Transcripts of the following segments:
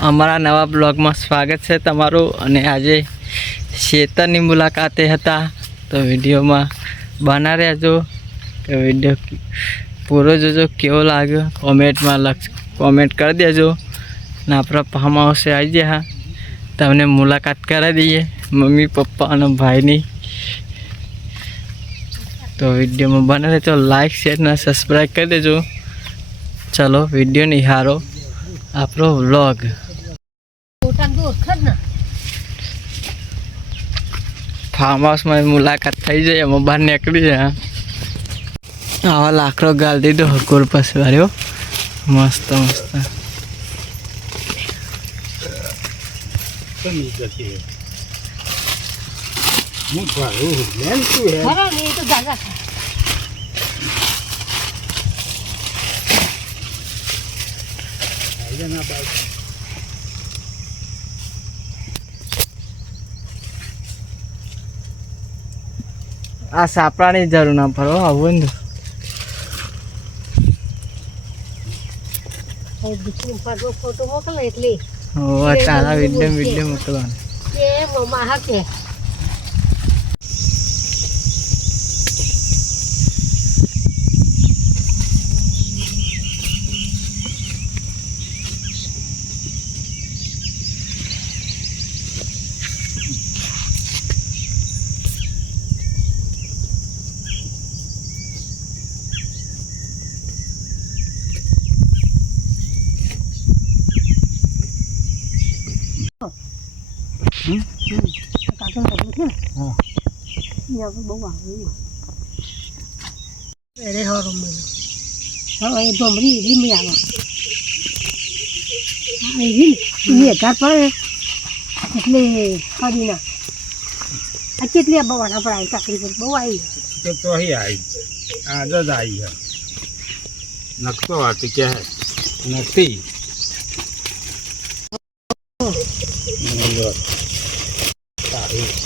અમારા નવા બ્લોગમાં સ્વાગત છે તમારું। અને આજે ખેતરની મુલાકાતે હતા, તો વિડીયોમાં બના રહેજો કે વિડીયો પૂરો જોજો। કેવો લાગ્યો કોમેન્ટમાં કોમેન્ટ કરી દેજો। ને આપણા ફાર્મ હાઉસે આવી ગયા, તમને મુલાકાત કરાવી દઈએ મમ્મી પપ્પા અને ભાઈની। તો વિડીયોમાં બના રહેજો, લાઈક શેર અને સબસ્ક્રાઈબ કરી દેજો। ચલો વિડીયો નિહારો આપણો વ્લોગ। ફાર્મ હાઉસમાં મુલાકાત થઈ જાય, એમાં બહાર નીકળી જાય। આવા લાકડો ગાળ દીધો હકોર પાસે વાળ્યો, મસ્ત મસ્ત। આ સાપડાની જરૂર ના પડો, આવું ને ફોટો મોકલે એટલે તારા વિડીયો મોકલવાનો। મમ્મા હા કે કેટલી બવાના પડાય ચાકરી પર બહુ આવી તો અહીં આવી આજ જ આવી है नक्तो आती क्या है नक्ती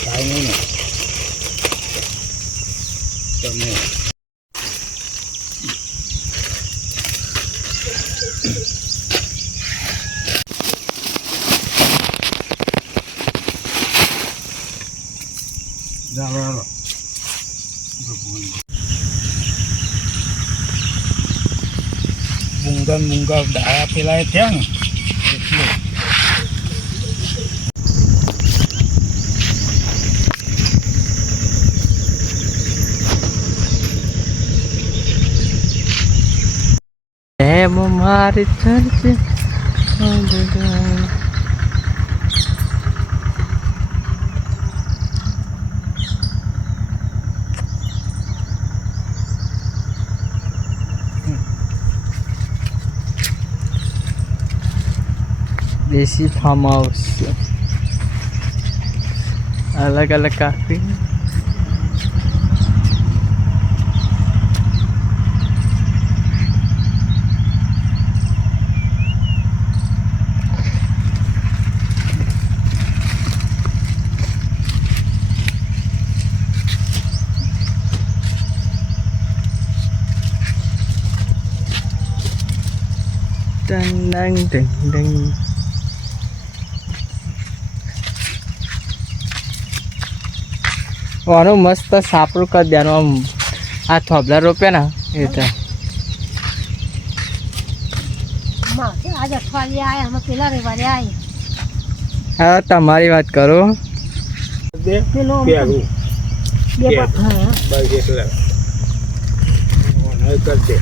काई नहीं ना તમે મૂંગા ડાયા પેલા થયા ને એટલે એમ મારી ચર્ચે देसी फार्म हाउस अलग अलग काफी dang dang dang dang। આનું મસ્ત સાપડું કરી દેવાનું, આમ આ થોભલા રોપે ને એ રીતે। આજ અઠવાડિયે આયા અમે પેલા રવિવારે આયા। હા તમારી વાત કરો પેલો બે હા બસ એટલે કર દે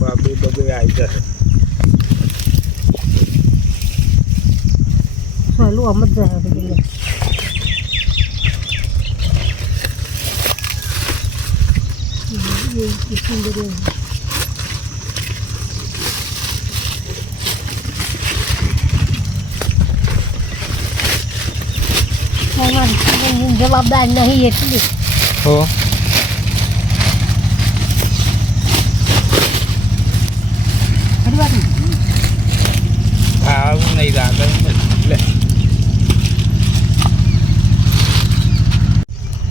બાબુ બધું આવી જશે। સહેલું આમ જ જાય પેલે જવાબદાર નહીં એટલી હો। આવું નહીં લાગે એટલે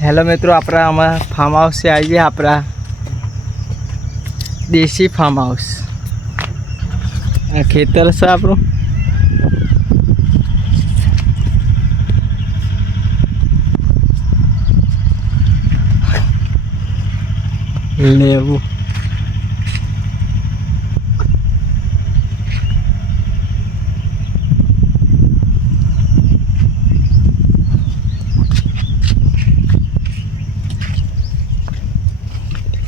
હેલો મિત્રો, આપણા અમારા ફાર્મ હાઉસે આવી ગયા, આપણા દેશી ફાર્મ હાઉસ। આ ખેતર છે આપણું. લેવું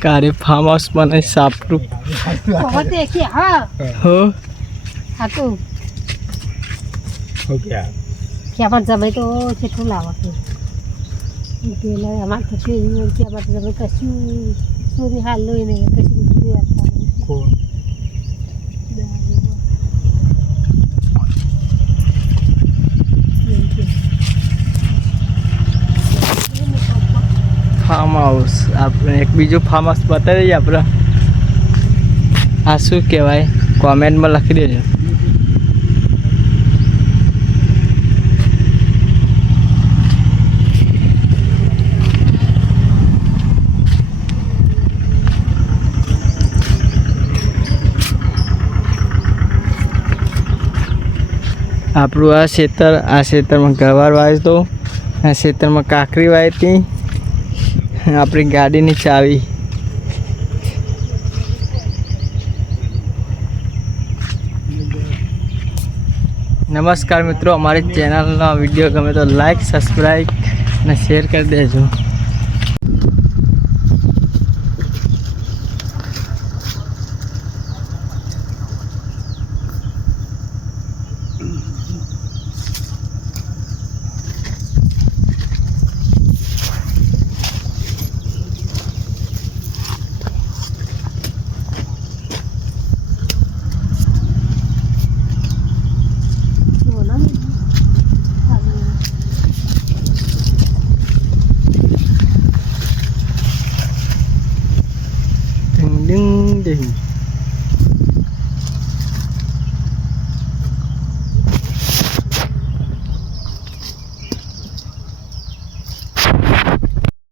કારે ફાર્મ હાઉસ બનાવી સાપરું વખતે કે હા હો આ તો ઓકે કે પણ જમાઈ તો કેટલું લાવો કે પેલા અમારે તો કે અમારે જમાઈ કશું સોની હાલ લોય નહીં કશું બીજું આપતા નહીં. કોણ ફાર્મ હાઉસ આપણે એક બીજું ફાર્મ હાઉસ બતાવી દઈએ આપણે. આ શું કહેવાય કોમેન્ટમાં લખી દેજો. આપણું આ ખેતરમાં ગવાર વાવ્યો તો આ ખેતરમાં કાકરી વાવી હતી. આપણી ગાડીની ચાવી. નમસ્કાર મિત્રો, અમારી ચેનલનો વિડીયો ગમે તો લાઈક સબસ્ક્રાઈબ અને શેર કરી દેજો. Ding ding ding.